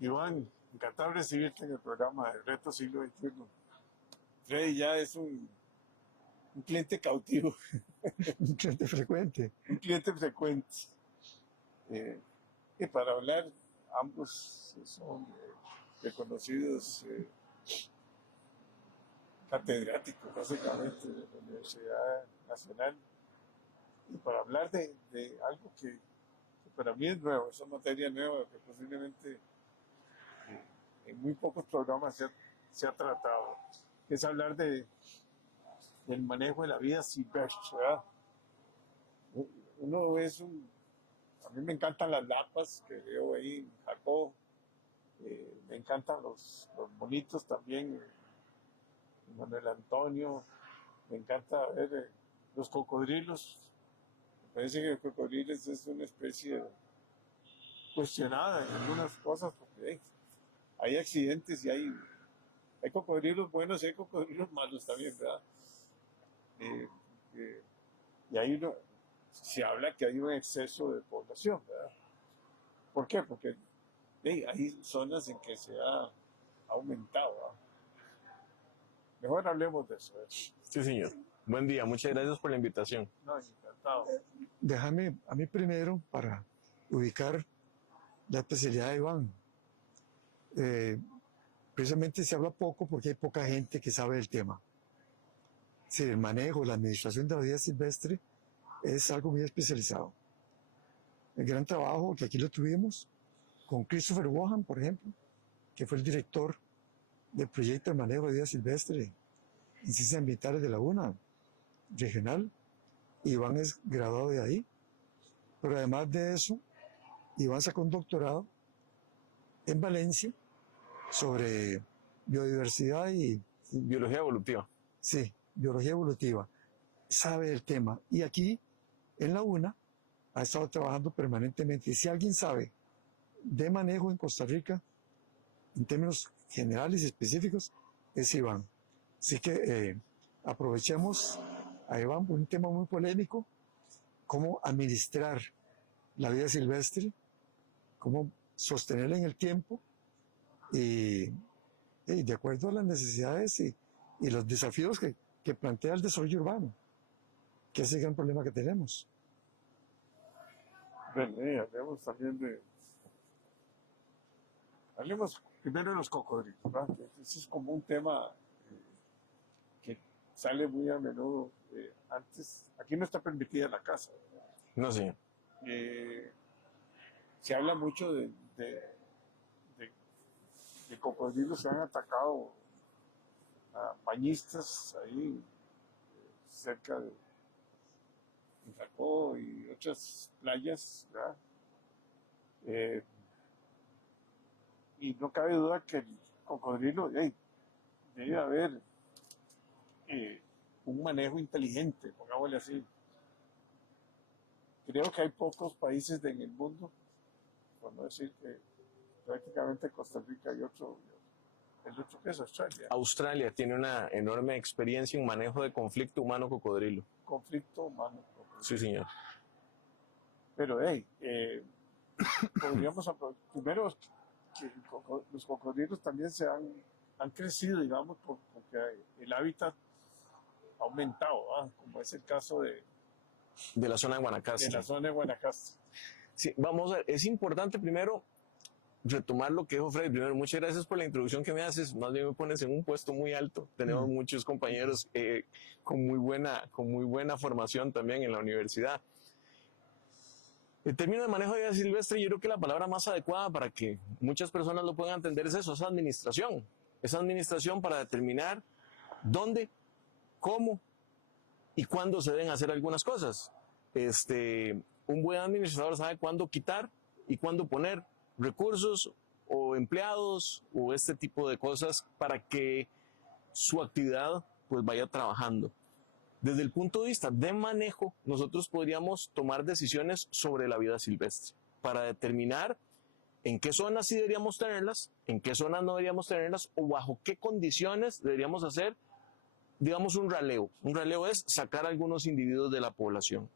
Iván, encantado de recibirte en el programa de Reto Siglo XXI. Freddy ya es un cliente cautivo, Un cliente frecuente. un cliente frecuente. Y para hablar, ambos son reconocidos catedráticos, básicamente, de la Universidad Nacional. Y para hablar de algo que para mí es nuevo, es una materia nueva que posiblemente en muy pocos programas se ha tratado, que es hablar del manejo de la vida silvestre, ¿verdad? Uno es a mí me encantan las lapas que veo ahí en Jacó, me encantan los bonitos también, Manuel Antonio, me encanta ver los cocodrilos. Me parece que los cocodrilos es una especie cuestionada en algunas cosas, porque hay accidentes y hay cocodrilos buenos y hay cocodrilos malos también, ¿verdad? Eh, eh, y se habla que hay un exceso de población, ¿verdad? ¿Por qué? Porque hay zonas en que se ha aumentado, ¿verdad? Mejor hablemos de eso. Sí, señor. Buen día, muchas gracias por la invitación. No, encantado. Déjame a mí primero para ubicar la especialidad de Iván. Precisamente se habla poco porque hay poca gente que sabe del tema. Sí, el manejo, la administración de la vida silvestre es algo muy especializado. El gran trabajo que aquí lo tuvimos con Christopher Wohan, por ejemplo, que fue el director del proyecto de manejo de vida silvestre en ciencias ambientales de la UNA regional. Iván es graduado de ahí, pero además de eso, Iván sacó un doctorado en Valencia sobre biodiversidad y Biología evolutiva. sí, biología evolutiva. Sabe el tema. Y aquí, en la UNA, ha estado trabajando permanentemente. Y si alguien sabe de manejo en Costa Rica, en términos generales y específicos, es Iván. Así que aprovechemos a Iván por un tema muy polémico, cómo administrar la vida silvestre, cómo sostenerla en el tiempo y de acuerdo a las necesidades y los desafíos que plantea el desarrollo urbano, que es el gran problema que tenemos. Bueno, hablemos primero de los cocodrilos, ¿verdad? Ese es como un tema que sale muy a menudo. Antes, aquí no está permitida la caza, ¿verdad? No, señor. Se habla mucho de cocodrilos que han atacado a bañistas ahí cerca de Jacó y otras playas, ¿verdad? Y no cabe duda que el cocodrilo, debe haber un manejo inteligente, pongámosle así. Creo que hay pocos países en el mundo, por no decir que prácticamente Costa Rica y el otro que es Australia. Australia tiene una enorme experiencia en manejo de conflicto humano-cocodrilo. Conflicto humano. Sí, señor. Pero, podríamos primero que los cocodrilos también han crecido, digamos, porque el hábitat ha aumentado, ¿verdad? Como es el caso de la zona de Guanacaste. De la zona de Guanacaste. Sí, vamos a ver, es importante primero retomar lo que dijo Freddy. Primero, muchas gracias por la introducción que me haces. Más bien me pones en un puesto muy alto. Tenemos muchos compañeros con muy buena formación también en la universidad. En términos de manejo de vida silvestre, yo creo que la palabra más adecuada para que muchas personas lo puedan entender es eso, es administración. Es administración para determinar dónde, cómo y cuándo se deben hacer algunas cosas. Un buen administrador sabe cuándo quitar y cuándo poner recursos o empleados o este tipo de cosas para que su actividad pues vaya trabajando. Desde el punto de vista de manejo, nosotros podríamos tomar decisiones sobre la vida silvestre para determinar en qué zonas sí deberíamos tenerlas, en qué zonas no deberíamos tenerlas o bajo qué condiciones deberíamos hacer, digamos, un raleo. Un raleo es sacar a algunos individuos de la población.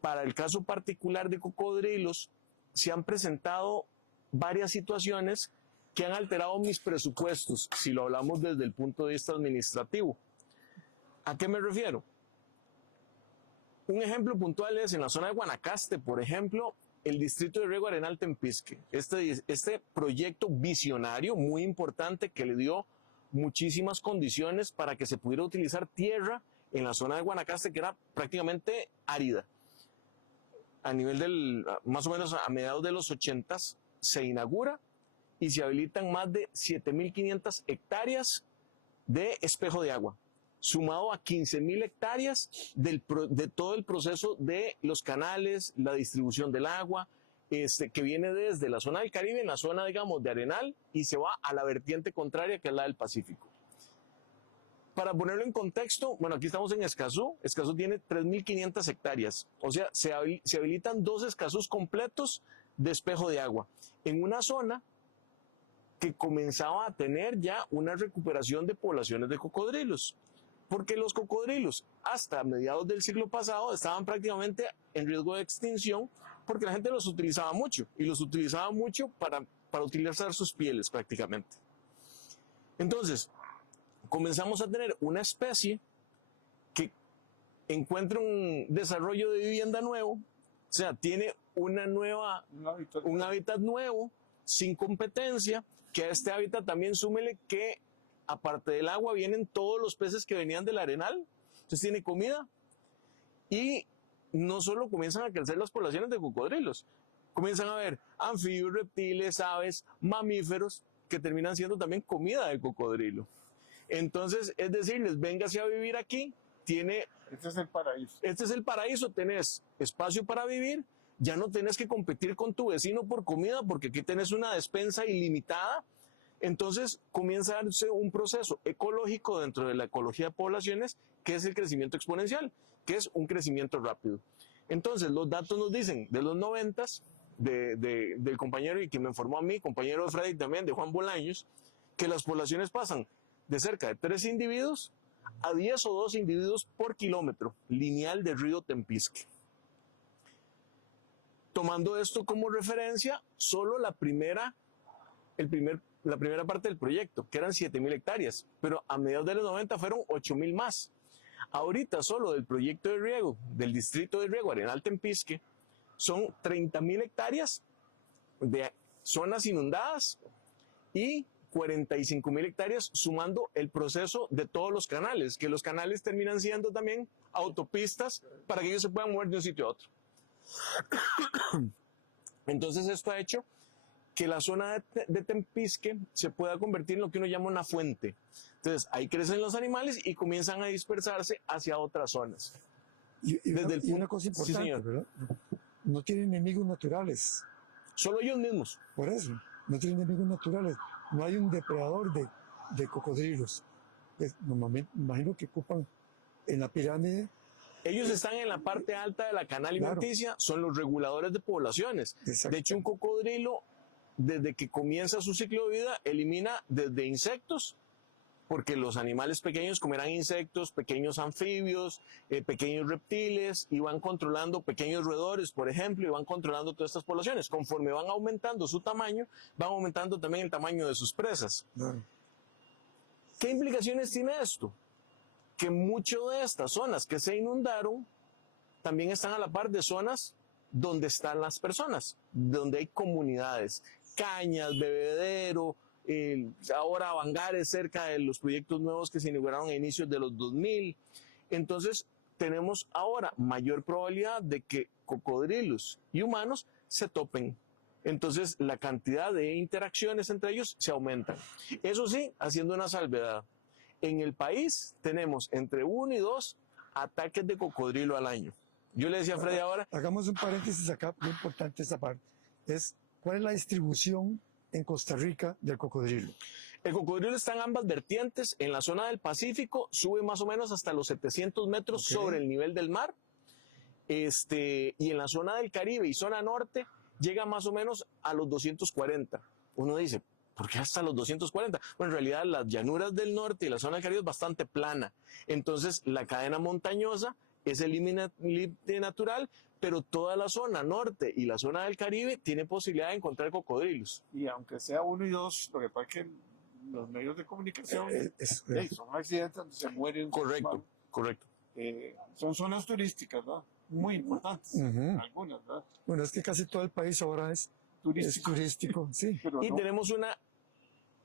Para el caso particular de cocodrilos, se han presentado varias situaciones que han alterado mis presupuestos, si lo hablamos desde el punto de vista administrativo. ¿A qué me refiero? Un ejemplo puntual es en la zona de Guanacaste, por ejemplo, el distrito de riego Arenal Tempisque. Este proyecto visionario muy importante que le dio muchísimas condiciones para que se pudiera utilizar tierra en la zona de Guanacaste, que era prácticamente árida. A nivel del, más o menos a mediados de los 80s, se inaugura y se habilitan más de 7.500 hectáreas de espejo de agua, sumado a 15.000 hectáreas de todo el proceso de los canales, la distribución del agua, que viene desde la zona del Caribe, en la zona, digamos, de Arenal, y se va a la vertiente contraria, que es la del Pacífico. Para ponerlo en contexto, bueno, aquí estamos en Escazú. Escazú tiene 3.500 hectáreas. O sea, se habilitan 2 Escazús completos de espejo de agua, en una zona que comenzaba a tener ya una recuperación de poblaciones de cocodrilos. Porque los cocodrilos, hasta mediados del siglo pasado, estaban prácticamente en riesgo de extinción, porque la gente los utilizaba mucho, y los utilizaba mucho para utilizar sus pieles prácticamente. Entonces, comenzamos a tener una especie que encuentra un desarrollo de vivienda nuevo, o sea, tiene un hábitat nuevo, sin competencia, que a este hábitat también súmele que aparte del agua vienen todos los peces que venían del arenal, entonces tiene comida, y no solo comienzan a crecer las poblaciones de cocodrilos, comienzan a haber anfibios, reptiles, aves, mamíferos, que terminan siendo también comida del cocodrilo. Entonces, es decirles, véngase a vivir aquí, Este es el paraíso. Este es el paraíso, tenés espacio para vivir, ya no tenés que competir con tu vecino por comida, porque aquí tenés una despensa ilimitada. Entonces comienza a darse un proceso ecológico dentro de la ecología de poblaciones, que es el crecimiento exponencial, que es un crecimiento rápido. Entonces los datos nos dicen de los 90s, del compañero y que me informó a mí, compañero de Freddy también, de Juan Bolaños, que las poblaciones pasan de cerca de 3 individuos a 10 o 12 individuos por kilómetro lineal del río Tempisque. Tomando esto como referencia, solo la primera parte del proyecto, que eran 7.000 hectáreas, pero a mediados de los 90 fueron 8.000 más. Ahorita solo del proyecto de riego, del distrito de riego Arenal Tempisque, son 30.000 hectáreas de zonas inundadas y 45.000 hectáreas sumando el proceso de todos los canales, que los canales terminan siendo también autopistas para que ellos se puedan mover de un sitio a otro. Entonces esto ha hecho que la zona de Tempisque se pueda convertir en lo que uno llama una fuente. Entonces ahí crecen los animales y comienzan a dispersarse hacia otras zonas. Y una cosa importante, sí, señor, ¿verdad? No tiene enemigos naturales. Solo ellos mismos. Por eso, no tiene enemigos naturales. No hay un depredador de cocodrilos. Normalmente, imagino que ocupan en la pirámide. Ellos están en la parte alta de la cadena alimenticia, claro. Son los reguladores de poblaciones. De hecho, un cocodrilo, desde que comienza su ciclo de vida, elimina desde insectos, porque los animales pequeños comerán insectos, pequeños anfibios, pequeños reptiles, y van controlando pequeños roedores, por ejemplo, y van controlando todas estas poblaciones. Conforme van aumentando su tamaño, van aumentando también el tamaño de sus presas. Claro. ¿Qué implicaciones tiene esto? Que muchas de estas zonas que se inundaron también están a la par de zonas donde están las personas, donde hay comunidades, Cañas, Bebedero, ahora Bangares, cerca de los proyectos nuevos que se inauguraron a inicios de los 2000. Entonces tenemos ahora mayor probabilidad de que cocodrilos y humanos se topen. Entonces la cantidad de interacciones entre ellos se aumenta. Eso sí, haciendo una salvedad. En el país tenemos entre 1 y 2 ataques de cocodrilo al año. Yo le decía a Freddy ahora... Hagamos un paréntesis acá, muy importante esta parte. ¿Cuál es la distribución en Costa Rica del cocodrilo? El cocodrilo está en ambas vertientes. En la zona del Pacífico sube más o menos hasta los 700 metros sobre el nivel del mar. Y en la zona del Caribe y zona norte llega más o menos a los 240. Uno dice, ¿por qué hasta los 240? Bueno, en realidad las llanuras del norte y la zona del Caribe es bastante plana. Entonces la cadena montañosa es el límite natural, pero toda la zona norte y la zona del Caribe tiene posibilidad de encontrar cocodrilos. Y aunque sea uno y dos, lo que pasa es que los medios de comunicación son accidentes donde se mueren. Correcto, correcto. Son zonas turísticas, ¿no? Muy importantes, algunas, ¿verdad? Bueno, es que casi todo el país ahora es turístico, sí. Pero Y tenemos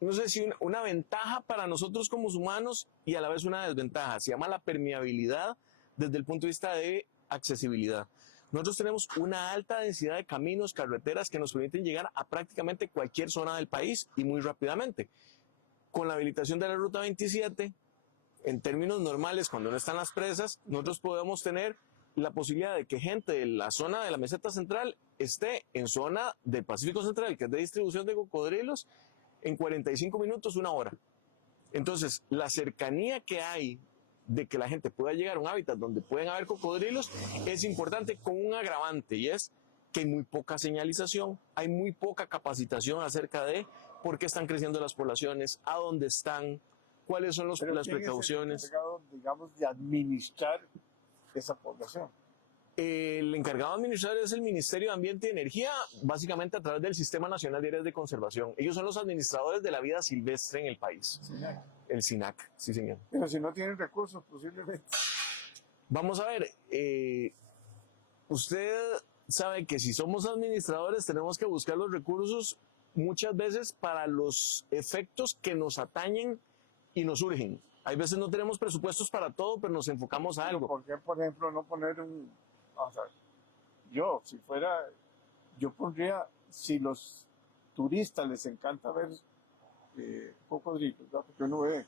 no sé si una ventaja para nosotros como humanos y a la vez una desventaja. Se llama la permeabilidad desde el punto de vista de accesibilidad. Nosotros tenemos una alta densidad de caminos, carreteras que nos permiten llegar a prácticamente cualquier zona del país y muy rápidamente. Con la habilitación de la Ruta 27, en términos normales, cuando no están las presas, nosotros podemos tener la posibilidad de que gente de la zona de la meseta central esté en zona del Pacífico Central, que es de distribución de cocodrilos, en 45 minutos, 1 hora. Entonces, la cercanía que hay de que la gente pueda llegar a un hábitat donde pueden haber cocodrilos es importante, con un agravante, y es que hay muy poca señalización, hay muy poca capacitación acerca de por qué están creciendo las poblaciones, a dónde están, cuáles son las precauciones. Es el encargado, digamos, de administrar esa población? El encargado de administrar es el Ministerio de Ambiente y Energía, básicamente a través del Sistema Nacional de Áreas de Conservación. Ellos son los administradores de la vida silvestre en el país. SINAC. El SINAC, sí señor. Pero si no tienen recursos, posiblemente. Vamos a ver, usted sabe que si somos administradores tenemos que buscar los recursos muchas veces para los efectos que nos atañen y nos urgen. Hay veces no tenemos presupuestos para todo, pero nos enfocamos a algo. ¿Por qué, por ejemplo, no poner o sea, yo pondría, si los turistas les encanta ver cocodrilos, ¿verdad? Porque uno ve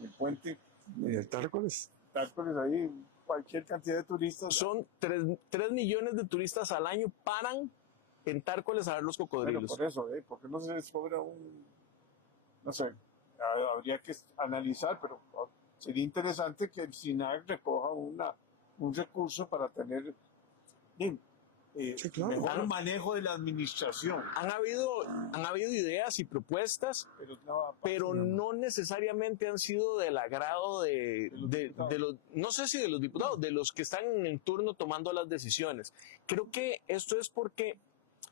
el puente El Tárcoles. ahí, cualquier cantidad de turistas. Son 3 millones de turistas al año paran en Tárcoles a ver los Pero cocodrilos. por eso, ¿por qué no se les cobra no sé, habría que analizar, pero sería interesante que el SINAC recoja un recurso para tener Sí, claro. mejor manejo de la administración. Han habido ideas y propuestas, pero no necesariamente han sido del agrado de los, no sé si de los diputados, de los que están en el turno tomando las decisiones. Creo que esto es porque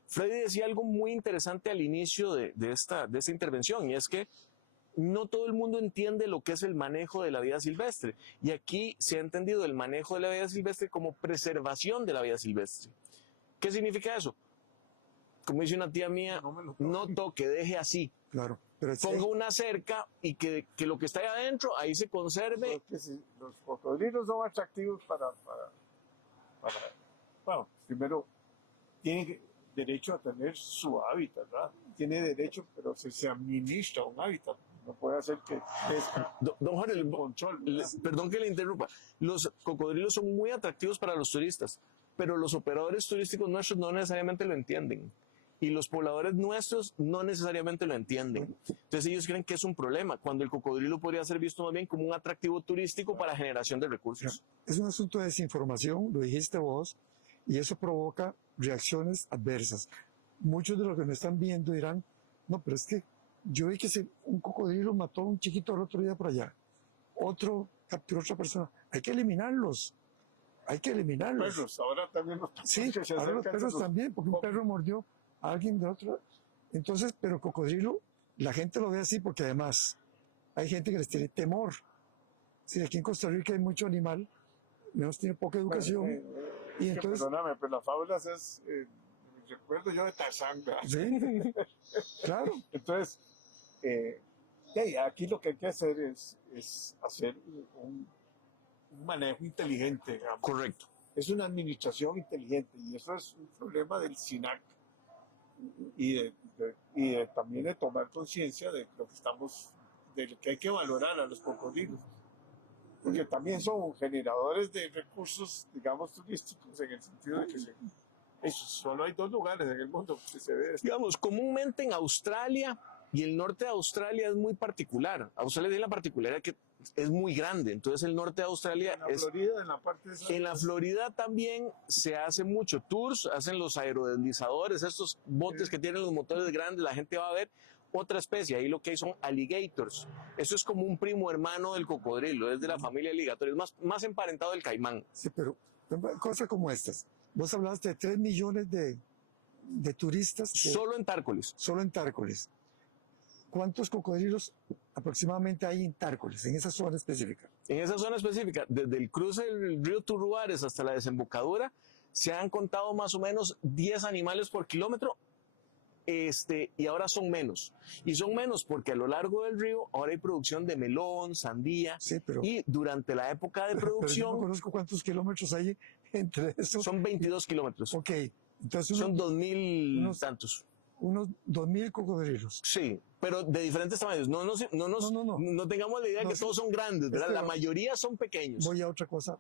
Freddy decía algo muy interesante al inicio de esta intervención, y es que no todo el mundo entiende lo que es el manejo de la vida silvestre. Y aquí se ha entendido el manejo de la vida silvestre como preservación de la vida silvestre. ¿Qué significa eso? Como dice una tía mía, no toque, deje así. Claro. Pero Ponga una cerca y que lo que está ahí adentro, ahí se conserve. Los cocodrilos son atractivos bueno, primero, tienen derecho a tener su hábitat, ¿verdad? Tiene derecho, pero se administra un hábitat. No puede hacer que pesca. Don Jorge, control, perdón que le interrumpa. Los cocodrilos son muy atractivos para los turistas, pero los operadores turísticos nuestros no necesariamente lo entienden. Y los pobladores nuestros no necesariamente lo entienden. Entonces ellos creen que es un problema, cuando el cocodrilo podría ser visto más bien como un atractivo turístico para generación de recursos. es un asunto de desinformación, lo dijiste vos, y eso provoca reacciones adversas. Muchos de los que me están viendo dirán, no, pero es que yo vi que un cocodrilo mató a un chiquito el otro día por allá. Otro capturó a otra persona. Hay que eliminarlos. Hay que eliminarlos. Perros, ahora también los perros. Sí, ahora los perros también, porque un perro mordió a alguien de otro. Entonces, pero cocodrilo, la gente lo ve así porque además hay gente que les tiene temor. Sí, aquí en Costa Rica hay mucho animal, menos tiene poca educación. Y entonces, perdóname, pero las fábulas es, recuerdo yo de Tarzán, ¿verdad? sí, claro. Entonces, aquí lo que hay que hacer es hacer un manejo inteligente, digamos. Correcto. Es una administración inteligente, y eso es un problema del SINAC, y también de tomar conciencia de lo que hay que valorar a los cocodrilos, porque también son generadores de recursos, digamos, turísticos, en el sentido de que solo hay 2 lugares en el mundo que se ve esto. Digamos, comúnmente en Australia, y el norte de Australia es muy particular. Australia tiene la particularidad que es muy grande, entonces el norte de Australia Florida, en la parte de en la Florida también se hace mucho tours, hacen los aerodeslizadores, estos botes que tienen los motores grandes, la gente va a ver otra especie, ahí lo que hay son alligators. Eso es como un primo hermano del cocodrilo, es de la familia alligator, es más emparentado del caimán. Sí, pero cosas como estas. Vos hablaste de 3 millones de turistas Solo en Tárcoles. solo en Tárcoles. ¿Cuántos cocodrilos aproximadamente hay en Tárcoles, en esa zona específica? En esa zona específica, desde el cruce del río Turruares hasta la desembocadura, se han contado más o menos 10 animales por kilómetro, y ahora son menos. Y son menos porque a lo largo del río ahora hay producción de melón, sandía, Sí, pero, y durante la época de pero yo no producción conozco cuántos kilómetros hay entre esos. son 22 kilómetros. Ok, entonces Son 2000 unos- tantos. unos 2.000 cocodrilos. Sí, pero de diferentes tamaños. No tengamos la idea No, que sí. todos son grandes, ¿verdad? Es que La no. mayoría son pequeños. Voy a otra cosa.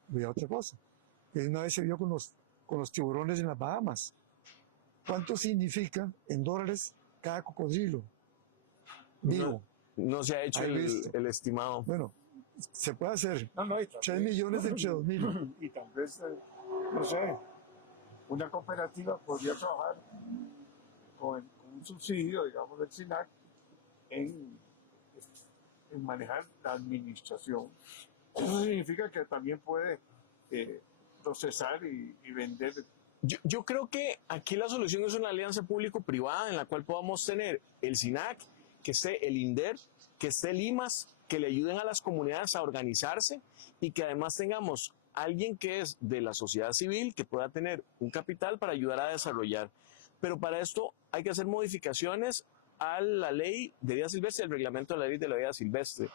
Una vez se vio con los tiburones en las Bahamas. ¿Cuánto significa en dólares cada cocodrilo vivo? No se ha hecho Ahí listo. el estimado. Bueno, se puede hacer No, no, y 3 millones entre 2.000. Y tal vez, no sé, una cooperativa podría trabajar con un subsidio, digamos, del SINAC en manejar la administración. Eso significa que también puede procesar y vender. Yo creo que aquí la solución es una alianza público-privada en la cual podamos tener el SINAC, que esté el INDER, que esté el IMAS, que le ayuden a las comunidades a organizarse y que además tengamos alguien que es de la sociedad civil que pueda tener un capital para ayudar a desarrollar. Pero para esto hay que hacer modificaciones a la ley de vida silvestre, al reglamento de la ley de la vida silvestre.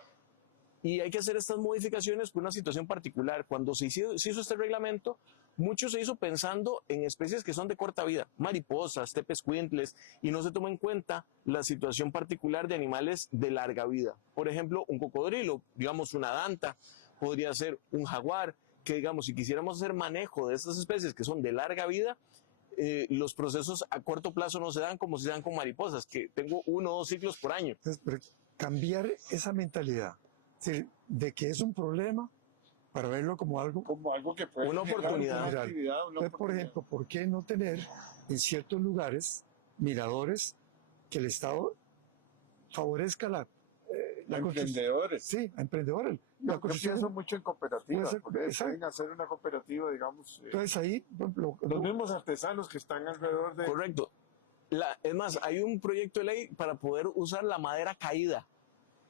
Y hay que hacer estas modificaciones por una situación particular. Cuando se hizo este reglamento, mucho se hizo pensando en especies que son de corta vida, mariposas, tepescuintles, y no se toma en cuenta la situación particular de animales de larga vida. Por ejemplo, un cocodrilo, digamos una danta, podría ser un jaguar, que digamos, si quisiéramos hacer manejo de estas especies que son de larga vida, los procesos a corto plazo no se dan como se dan con mariposas, que tengo 1 o 2 ciclos por año. Entonces, pero cambiar esa mentalidad, es decir, de que es un problema para verlo como algo. Como algo que puede Una generar oportunidad. una actividad, una Entonces, por oportunidad. ejemplo, ¿por qué no tener en ciertos lugares miradores que el Estado favorezca la construcción? Emprendedores. Sí, a emprendedores. La Yo construcción. pienso mucho en cooperativas, puede ser, porque exacto. pueden hacer una cooperativa, digamos, Entonces ahí, por ejemplo, los mismos artesanos que están alrededor de... Correcto. Es más, hay un proyecto de ley para poder usar la madera caída.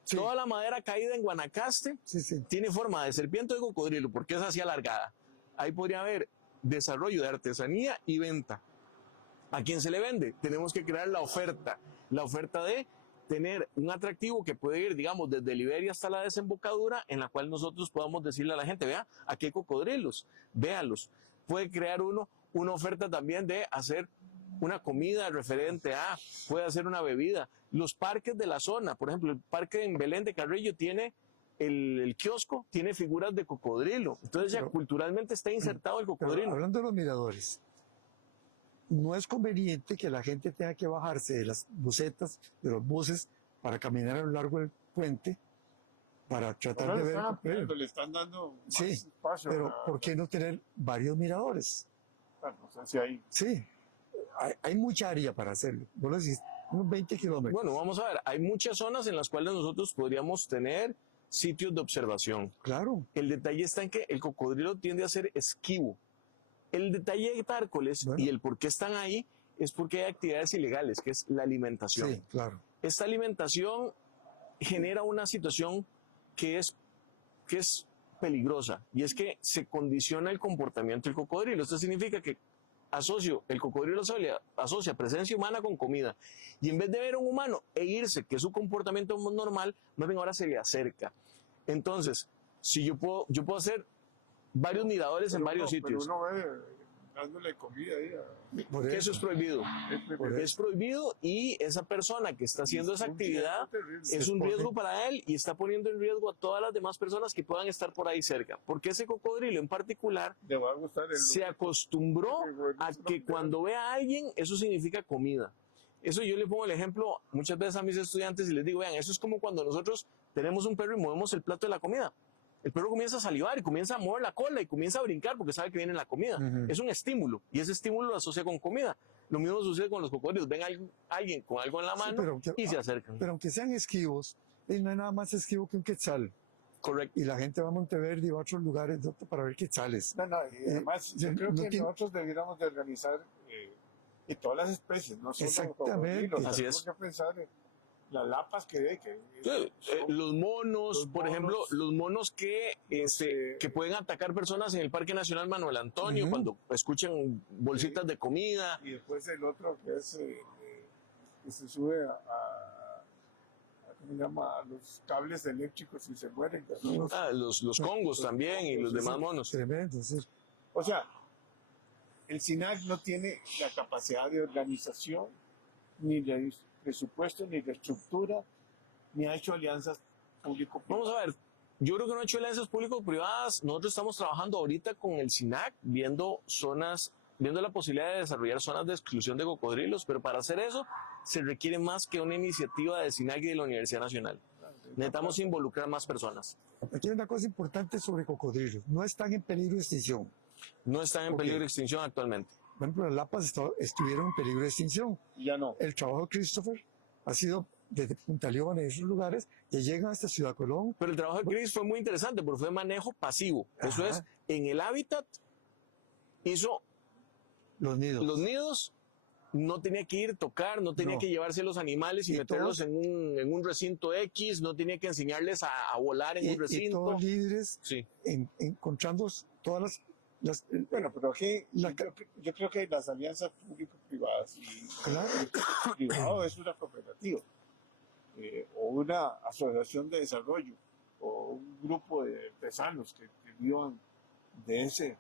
sí, Toda la madera caída en Guanacaste sí. tiene forma de serpiente o de cocodrilo, porque es así alargada. Ahí podría haber desarrollo de artesanía y venta. ¿A quién se le vende? Tenemos que crear la oferta de tener un atractivo que puede ir, digamos, desde Liberia hasta la desembocadura, en la cual nosotros podamos decirle a la gente, vea, aquí hay cocodrilos, véalos. Puede crear una oferta también de hacer una comida referente a, puede hacer una bebida. Los parques de la zona, por ejemplo, el parque en Belén de Carrillo tiene el kiosco, tiene figuras de cocodrilo. Entonces ya culturalmente está insertado el Pero cocodrilo. hablando de los miradores, no es conveniente que la gente tenga que bajarse de las busetas, de los buses, para caminar a lo largo del puente, para tratar Ahora de ver. están ampliando, le están dando más Sí, espacio. pero ¿por qué no tener varios miradores? Bueno, no sé si hay... Sí, hay mucha área para hacerlo. Vos lo decís, unos 20 kilómetros. Bueno, vamos a ver, hay muchas zonas en las cuales nosotros podríamos tener sitios de observación. Claro, El detalle está en que el cocodrilo tiende a ser esquivo. El detalle de Tárcoles Bueno. y el por qué están ahí es porque hay actividades ilegales, que es la alimentación. sí, claro. Esta alimentación genera una situación que es peligrosa, y es que se condiciona el comportamiento del cocodrilo. Esto significa que el cocodrilo asocia presencia humana con comida, y en vez de ver a un humano e irse, que es su comportamiento normal, más bien ahora se le acerca. Entonces, si yo puedo hacer varios miradores en varios sitios, Pero uno ve dándole comida ahí Por que eso es prohibido. Por Es prohibido, y esa persona que está haciendo esa actividad es un porque- riesgo para él, y está poniendo en riesgo a todas las demás personas que puedan estar por ahí cerca. Porque ese cocodrilo en particular Le va a gustar el... se acostumbró a que cuando ve a alguien, eso significa comida. Eso yo le pongo el ejemplo muchas veces a mis estudiantes y les digo, vean, eso es como cuando nosotros tenemos un perro y movemos el plato de la comida. El perro comienza a salivar y comienza a mover la cola y comienza a brincar porque sabe que viene la comida. Ujú. Es un estímulo, y ese estímulo lo asocia con comida. Lo mismo sucede con los cocodrilos. Ven a alguien con algo en la Sí, mano pero y se acercan. Pero aunque sean esquivos, no hay nada más esquivo que un quetzal. Correcto. y la gente va a Monteverde y va a otros lugares para ver quetzales. No, y además yo creo no que tiene- nosotros debiéramos de organizar y todas las especies, no solo Exactamente. cocodrilos. Así Tenemos es. que pensar en las lapas que Los monos, los por ejemplo, monos, los monos que pueden atacar personas en el Parque Nacional Manuel Antonio Ujú. cuando escuchan bolsitas de comida. y después el otro que es que se sube ¿cómo se llama? A los cables eléctricos y se mueren. ¿No? Los congos también y los demás monos. Tremendo, sí. O sea, el SINAC no tiene la capacidad de organización, ni de presupuesto, ni de estructura, ni ha hecho alianzas público-privadas. Vamos a ver, yo creo que no ha hecho alianzas público-privadas. Nosotros estamos trabajando ahorita con el SINAC, viendo la posibilidad de desarrollar zonas de exclusión de cocodrilos, pero para hacer eso se requiere más que una iniciativa del SINAC y de la Universidad Nacional. Necesitamos involucrar más personas. Aquí hay una cosa importante sobre cocodrilos. No están en peligro de extinción. No están en Ok. peligro de extinción actualmente. Por ejemplo, las lapas estuvieron en peligro de extinción. Ya no. El trabajo de Christopher ha sido desde Punta León y esos lugares que llegan hasta Ciudad Colón. Pero el trabajo de Chris fue muy interesante porque fue manejo pasivo. Eso Ajá. es, en el hábitat hizo Los nidos. los nidos, no tenía que ir, tocar, no tenía No. que llevarse los animales y Y meterlos todos- en un recinto X, no tenía que enseñarles a volar en un y recinto. todos líderes Sí, encontrando todas las Bueno, pero aquí La- yo creo que las alianzas público-privadas y claro, el privado es una cooperativa o una asociación de desarrollo o un grupo de artesanos que vivan de ese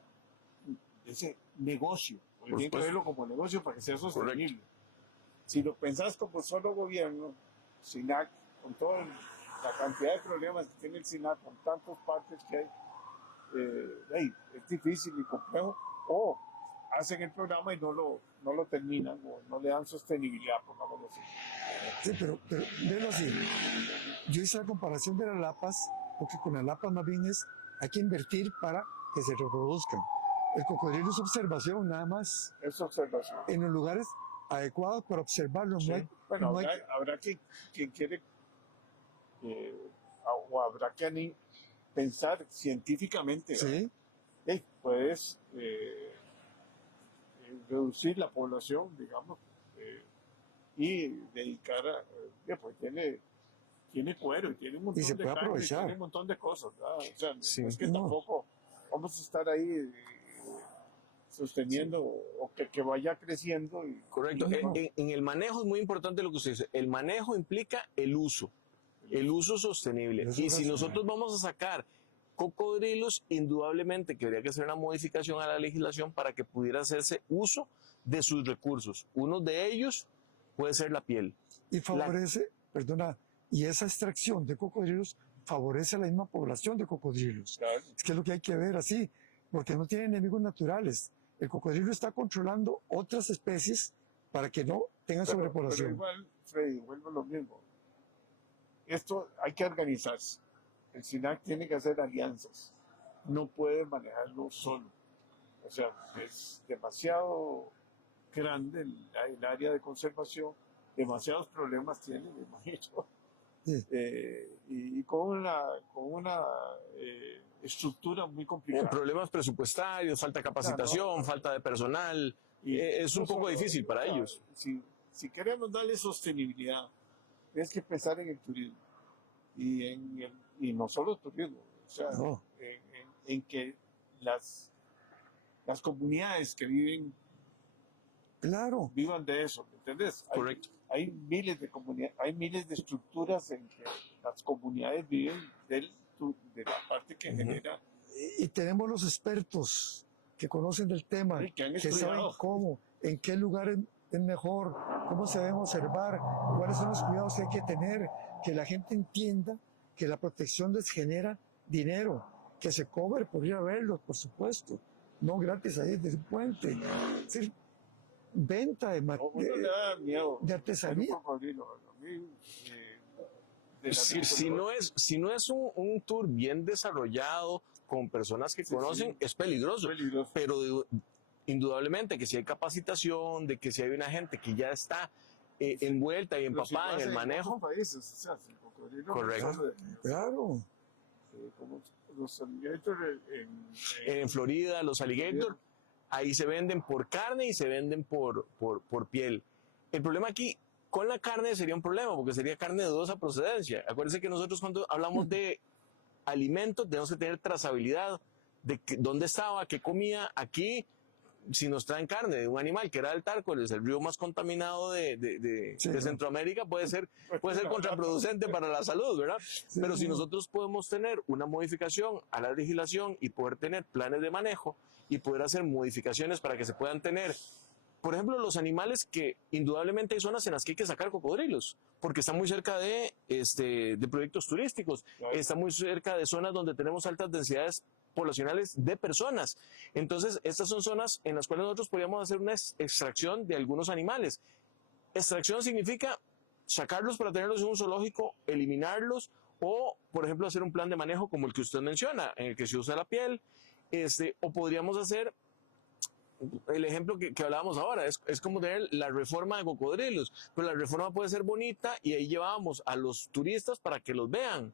negocio. Porque tienen que supuesto. verlo como negocio para que sea sostenible. Si lo pensás como solo gobierno, SINAC, con toda la cantidad de problemas que tiene el SINAC, con tantos partes que hay, es difícil y complejo, o hacen el programa y no lo terminan, o no le dan sostenibilidad, pongámoslo así. sí, pero velo así. Yo hice la comparación de las lapas, porque con las lapas más bien hay que invertir para que se reproduzcan. El cocodrilo es observación, nada más. Es observación. En los lugares adecuados para observarlos. No hay, Bueno, no hay- habrá quien quiere, o habrá que pensar científicamente. sí, Puedes reducir la población, digamos, y dedicar pues tiene cuero y tiene un montón se de puede carne, y aprovechar. tiene un montón de cosas, ¿verdad? O sea, Sí. es que No. tampoco vamos a estar ahí sosteniendo o que vaya creciendo. correcto. No. En el manejo es muy importante lo que usted dice. El manejo implica el uso sostenible. El uso Y si sostenible. nosotros vamos a sacar cocodrilos, indudablemente que habría que hacer una modificación a la legislación para que pudiera hacerse uso de sus recursos. Uno de ellos puede ser la piel. y favorece, perdona, y esa extracción de cocodrilos favorece a la misma población de cocodrilos. Claro. Es que es lo que hay que ver así, porque no tiene enemigos naturales. El cocodrilo está controlando otras especies para que no tengan Pero sobrepoblación. igual, Freddy, vuelvo a lo mismo. Esto hay que organizarse. El SINAC tiene que hacer alianzas. No puede manejarlo solo. O sea, es demasiado grande el área de conservación. Demasiados problemas tiene, me imagino. Sí. Y con una estructura muy complicada. Problemas presupuestarios, falta de capacitación, No. falta de personal. Y Es un no poco solo- difícil para o sea, ellos. Si queremos darle sostenibilidad, tienes que pensar en el turismo. Y no solo turismo, o sea, No. en que las comunidades que Claro, vivan de eso, ¿me entiendes? Correcto. Hay miles de comunidades, hay miles de estructuras en que las comunidades viven de la parte que genera. y tenemos los expertos que conocen del tema, Y que han que saben estudiado. cómo, en qué lugar es mejor, cómo se deben observar, cuáles son los cuidados que hay que tener, que la gente entienda que la protección les genera dinero, que se cobre por ir a verlos, por supuesto, no gratis ahí desde el puente. Es decir, venta de, A uno le da miedo. de artesanía. Un cocodrilo. A mí, de la Si no es un tour bien desarrollado, con personas que Sí, conocen, sí. es peligroso. peligroso. Pero indudablemente que si hay capacitación, de que si hay una gente que ya está envuelta y Pero si lo empapada en el hacen manejo, otros países, o sea, si el cocodrilo Correcto. no sale Claro, como los alligators En Florida, los alligator, ahí se venden por carne y se venden por piel. El problema aquí con la carne sería un problema, porque sería carne de dudosa procedencia. Acuérdense que nosotros cuando hablamos de alimentos tenemos que tener trazabilidad de dónde estaba, qué comía. Aquí, si nos traen carne de un animal que era del Tárcoles, el río más contaminado de Centroamérica, puede ser contraproducente para la salud, ¿verdad? Sí, Pero si no. nosotros podemos tener una modificación a la legislación y poder tener planes de manejo y poder hacer modificaciones para que se puedan tener, por ejemplo, los animales que indudablemente hay zonas en las que hay que sacar cocodrilos, porque están muy cerca de proyectos turísticos, Claro. está muy cerca de zonas donde tenemos altas densidades poblacionales de personas. Entonces, estas son zonas en las cuales nosotros podríamos hacer una extracción de algunos animales. Extracción significa sacarlos para tenerlos en un zoológico, eliminarlos, o, por ejemplo, hacer un plan de manejo como el que usted menciona, en el que se usa la piel, o podríamos hacer el ejemplo que hablábamos ahora, es como tener la reforma de cocodrilos, pero la reforma puede ser bonita y ahí llevábamos a los turistas para que los vean.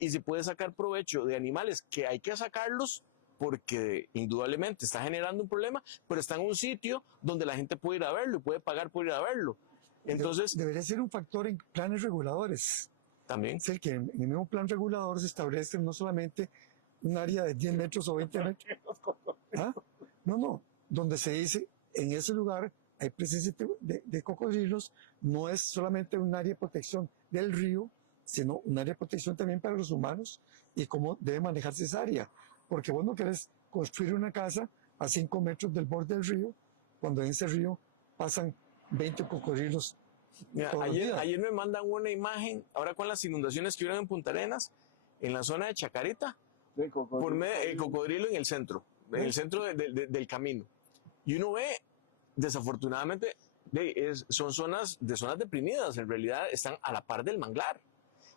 Y se puede sacar provecho de animales que hay que sacarlos porque indudablemente está generando un problema, pero está en un sitio donde la gente puede ir a verlo y puede pagar por ir a verlo. Entonces, Debería ser un factor en planes reguladores. también, Es el que en el mismo plan regulador se establece no solamente un área de 10 metros o 20 metros. ¿Ah? No, donde se dice, en ese lugar hay presencia de cocodrilos, no es solamente un área de protección del río, sino un área de protección también para los humanos y cómo debe manejarse esa área. Porque vos no querés construir una casa a 5 metros del borde del río, cuando en ese río pasan 20 cocodrilos. mira, todos los días. ayer me mandan una imagen, ahora con las inundaciones que hubieron en Punta Arenas, en la zona de Chacarita, de cocodrilo. por medio el cocodrilo en el centro del camino. Y uno ve, desafortunadamente, son zonas deprimidas, en realidad están a la par del manglar.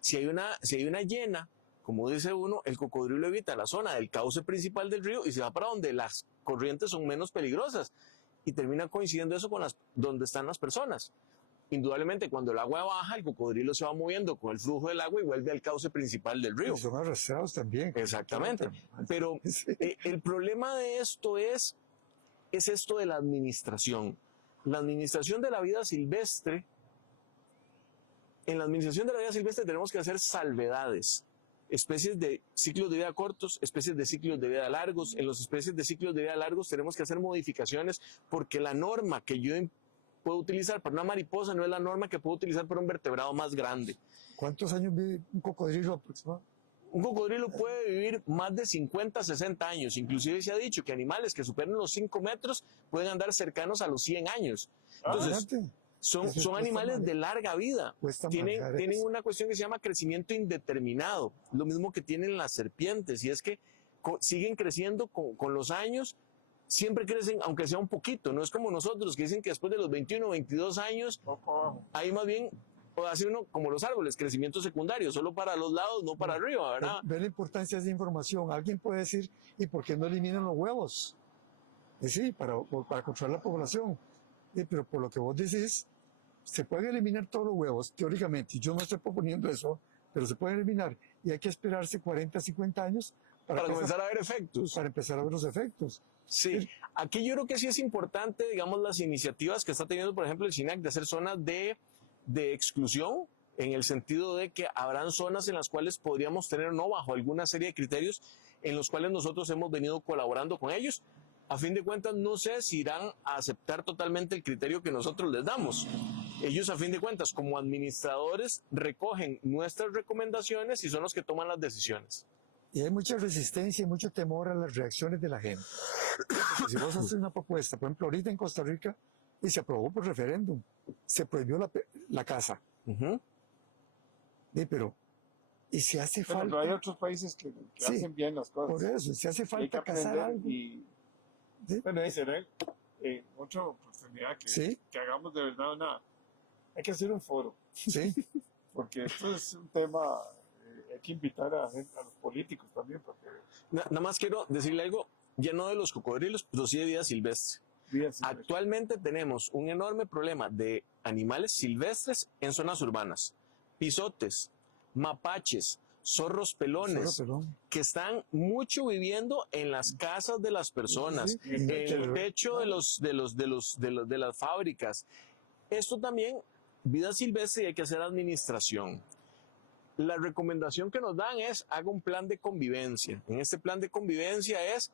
Si hay una llena, como dice uno, el cocodrilo evita la zona del cauce principal del río y se va para donde las corrientes son menos peligrosas. Y termina coincidiendo eso con donde están las personas. Indudablemente, cuando el agua baja, el cocodrilo se va moviendo con el flujo del agua y vuelve al cauce principal del río. Y son arrastrados también. Exactamente. Pero Sí. el problema de esto es esto de la administración. La administración de la vida silvestre, en la administración de la vida silvestre tenemos que hacer salvedades. Especies de ciclos de vida cortos, especies de ciclos de vida largos. En las especies de ciclos de vida largos tenemos que hacer modificaciones porque la norma que yo puedo utilizar para una mariposa no es la norma que puedo utilizar para un vertebrado más grande. ¿Cuántos años vive un cocodrilo aproximadamente? Un cocodrilo puede vivir más de 50, 60 años. Inclusive se ha dicho que animales que superen los 5 metros pueden andar cercanos a los 100 años. Entonces, Adelante. son animales de larga vida. Cuesta Tienen manejar eso. una cuestión que se llama crecimiento indeterminado. Lo mismo que tienen las serpientes. Y es que siguen creciendo con los años. Siempre crecen, aunque sea un poquito. No es como nosotros que dicen que después de los 21 o 22 años, Poco abajo. ahí más bien hace uno como los árboles, crecimiento secundario, solo para los lados, no para arriba, ¿verdad? Ver la importancia de esa información. Alguien puede decir, ¿y por qué no eliminan los huevos? Sí, para controlar la población. Pero por lo que vos decís, se pueden eliminar todos los huevos, teóricamente. Yo no estoy proponiendo eso, pero se pueden eliminar. Y hay que esperarse 40, 50 años Para comenzar a ver efectos. para empezar a ver los efectos. Sí, aquí yo creo que sí es importante, digamos, las iniciativas que está teniendo, por ejemplo, el SINAC de hacer zonas de exclusión, en el sentido de que habrán zonas en las cuales podríamos tener no bajo alguna serie de criterios en los cuales nosotros hemos venido colaborando con ellos. A fin de cuentas, no sé si irán a aceptar totalmente el criterio que nosotros les damos. Ellos, a fin de cuentas, como administradores, recogen nuestras recomendaciones y son los que toman las decisiones. Y hay mucha resistencia y mucho temor a las reacciones de la gente. Porque si vos haces una propuesta, por ejemplo, ahorita en Costa Rica, y se aprobó por referéndum, se prohibió la caza. Ujú. Pero, y si hace Bueno, falta, pero hay otros países que Sí, hacen bien las cosas. por eso, si hace Hay que falta cazar aprender algo. y ¿Sí? bueno, ahí será otra oportunidad Sí. que hagamos de verdad una. Hay que hacer un foro, Sí, porque esto es un tema. Hay que invitar a los políticos también, porque Nada más quiero decirle algo, ya no de los cocodrilos, pero sí de vida silvestre. fíjense, Actualmente tenemos un enorme problema de animales silvestres en zonas urbanas. Pisotes, mapaches, zorros pelones, Solo pelón. que están mucho viviendo en las casas de las personas, Sí, en el techo de las fábricas. Esto también, vida silvestre, y hay que hacer administración. La recomendación que nos dan es haga un plan de convivencia. En este plan de convivencia es,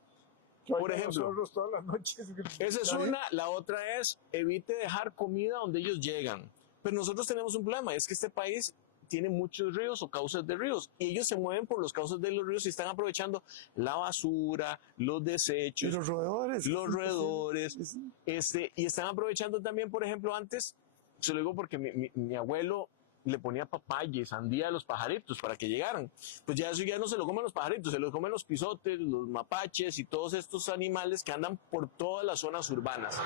por ejemplo, Nosotros todas las noches. esa es una. La otra es evite dejar comida donde ellos llegan. Pero nosotros tenemos un problema, es que este país tiene muchos ríos o cauces de ríos y ellos se mueven por los cauces de los ríos y están aprovechando la basura, los Y desechos, los roedores. los roedores, Sí. y están aprovechando también, por ejemplo, antes, se lo digo porque mi abuelo le ponía papaya y sandía a los pajaritos para que llegaran. Pues ya eso ya no se lo comen los pajaritos, se lo comen los pisotes, los mapaches y todos estos animales que andan por todas las zonas urbanas.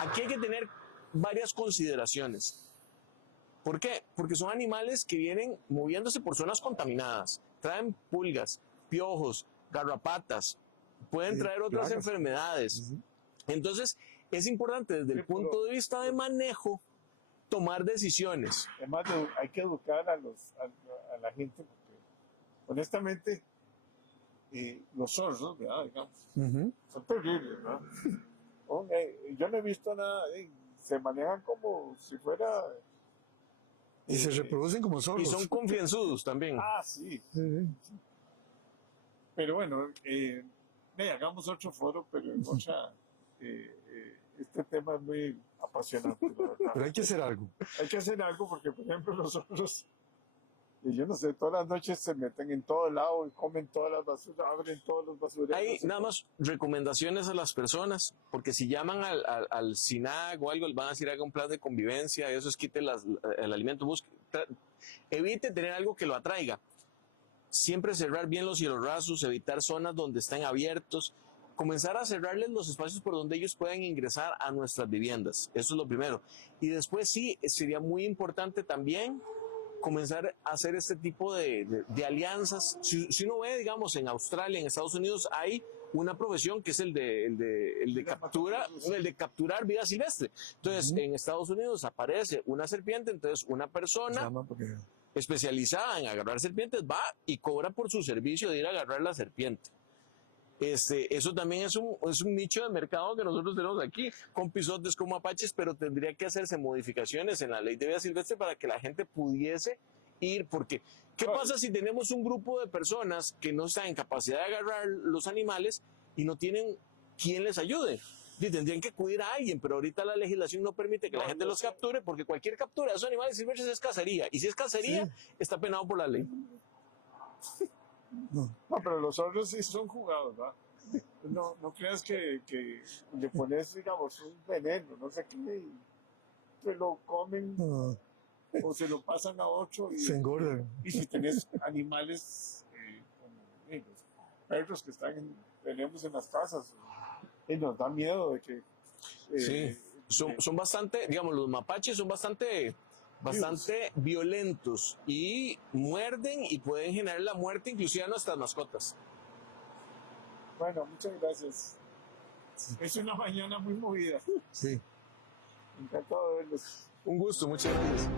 Aquí hay que tener varias consideraciones. ¿Por qué? Porque son animales que vienen moviéndose por zonas contaminadas. Traen pulgas, piojos, garrapatas, pueden traer otras plagas. enfermedades. Entonces, es importante desde el punto de vista de manejo tomar decisiones. Además, hay que educar a la gente, porque honestamente, los zorros, ¿verdad? Digamos, son terribles, ¿no? Yo no he visto nada, se manejan como si fuera... Y se reproducen como Y zorros. son confianzudos también. Sí. Sí. Pero bueno, hagamos otro foro, pero en otra... este tema es muy apasionante, la verdad. Pero hay que hacer algo. Hay que hacer algo porque, por ejemplo, los zorros, yo no sé, todas las noches se meten en todo lado y comen todas las basuras, abren todos los basureros. Hay nada más recomendaciones a las personas, porque si llaman al SINAG o algo, les van a decir haga un plan de convivencia, eso es quite el alimento, evite tener algo que lo atraiga. Siempre cerrar bien los cielos evitar zonas donde estén abiertos, comenzar a cerrarles los espacios por donde ellos puedan ingresar a nuestras viviendas. Eso es lo primero. Y después sí, sería muy importante también comenzar a hacer este tipo de alianzas. Si uno ve, digamos, en Australia, en Estados Unidos, hay una profesión que es el de capturar vida silvestre. Entonces, en Estados Unidos aparece una serpiente, entonces una persona Llama porque- especializada en agarrar serpientes va y cobra por su servicio de ir a agarrar la serpiente. Eso también es un nicho de mercado que nosotros tenemos aquí, con pisotes como apaches, pero tendría que hacerse modificaciones en la ley de vida silvestre para que la gente pudiese ir, porque ¿qué pasa si tenemos un grupo de personas que no están en capacidad de agarrar los animales y no tienen quien les ayude? Y tendrían que acudir a alguien, pero ahorita la legislación no permite que la gente los capture, porque cualquier captura de esos animales silvestres es cacería, y si es cacería, está penado por la ley. No. No, pero los zorros sí son jugados, ¿verdad? No creas que le pones, digamos, un veneno, no sé qué, y se lo comen No, o se lo pasan a otro. se engordan. Y si tenés animales, como los perros que tenemos en las casas, y nos da miedo de que... Sí, son bastante, digamos, los mapaches son bastante violentos y muerden y pueden generar la muerte inclusive a nuestras mascotas. Bueno, muchas gracias. Es una mañana muy movida. Sí. Encantado de verlos. Un gusto, muchas gracias.